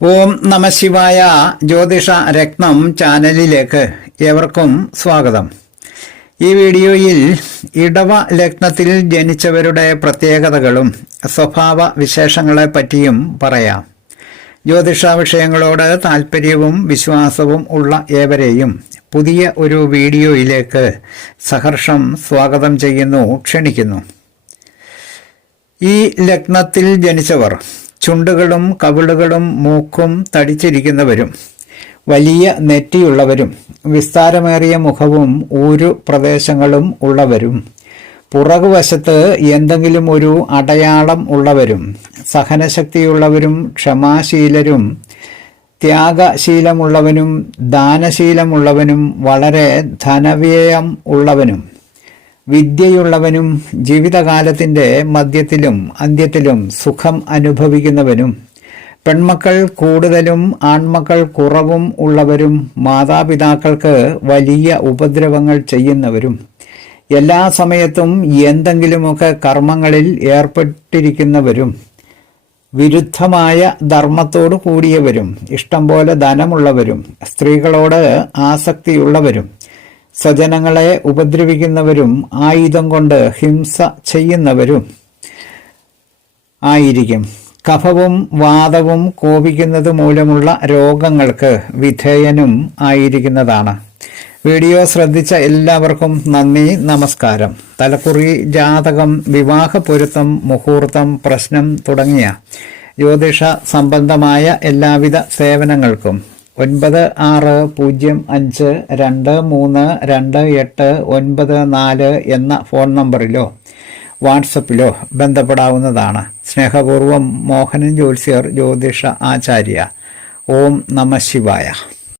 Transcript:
ഓം നമഃശിവായ. ജ്യോതിഷ രത്നം ചാനലിലേക്ക് ഏവർക്കും സ്വാഗതം. ഈ വീഡിയോയിൽ ഇടവ ലഗ്നത്തിൽ ജനിച്ചവരുടെ പ്രത്യേകതകളും സ്വഭാവ വിശേഷങ്ങളെ പറ്റിയും പറയാം. ജ്യോതിഷ വിഷയങ്ങളോട് താല്പര്യവും വിശ്വാസവും ഉള്ള ഏവരെയും പുതിയ ഒരു വീഡിയോയിലേക്ക് സഹർഷം സ്വാഗതം ചെയ്യുന്നു, ക്ഷണിക്കുന്നു. ഈ ലഗ്നത്തിൽ ജനിച്ചവർ ചുണ്ടുകളും കവിളുകളും മൂക്കും തടിച്ചിരിക്കുന്നവരും വലിയ നെറ്റിയുള്ളവരും വിസ്താരമേറിയ മുഖവും ഊരു പ്രദേശങ്ങളും ഉള്ളവരും പുറകുവശത്ത് എന്തെങ്കിലും ഒരു അടയാളം ഉള്ളവരും സഹനശക്തിയുള്ളവരും ക്ഷമാശീലരും ത്യാഗശീലമുള്ളവനും ദാനശീലമുള്ളവനും വളരെ ധനവ്യയം ഉള്ളവനും വിദ്യയുള്ളവനും ജീവിതകാലത്തിൻ്റെ മധ്യത്തിലും അന്ത്യത്തിലും സുഖം അനുഭവിക്കുന്നവനും പെൺമക്കൾ കൂടുതലും ആൺമക്കൾ കുറവും ഉള്ളവരും മാതാപിതാക്കൾക്ക് വലിയ ഉപദ്രവങ്ങൾ ചെയ്യുന്നവരും എല്ലാ സമയത്തും എന്തെങ്കിലുമൊക്കെ കർമ്മങ്ങളിൽ ഏർപ്പെട്ടിരിക്കുന്നവരും വിരുദ്ധമായ ധർമ്മത്തോടു കൂടിയവരും ഇഷ്ടം പോലെ ധനമുള്ളവരും സ്ത്രീകളോട് ആസക്തിയുള്ളവരും സ്വജനങ്ങളെ ഉപദ്രവിക്കുന്നവരും ആയുധം കൊണ്ട് ഹിംസ ചെയ്യുന്നവരും ആയിരിക്കും. കഫവും വാതവും കോപിക്കുന്നത് മൂലമുള്ള രോഗങ്ങൾക്ക് വിധേയനും ആയിരിക്കുന്നതാണ്. വീഡിയോ ശ്രദ്ധിച്ച എല്ലാവർക്കും നന്ദി, നമസ്കാരം. തലക്കുറി, ജാതകം, വിവാഹ പൊരുത്തം, മുഹൂർത്തം, പ്രശ്നം തുടങ്ങിയ ജ്യോതിഷ സംബന്ധമായ എല്ലാവിധ സേവനങ്ങൾക്കും 9625232894 എന്ന ഫോൺ നമ്പറിലോ വാട്സപ്പിലോ ബന്ധപ്പെടാവുന്നതാണ്. സ്നേഹപൂർവം മോഹനൻ ജ്യോത്സ്യർ, ജ്യോതിഷ ആചാര്യ. ഓം നമഃശിവായ.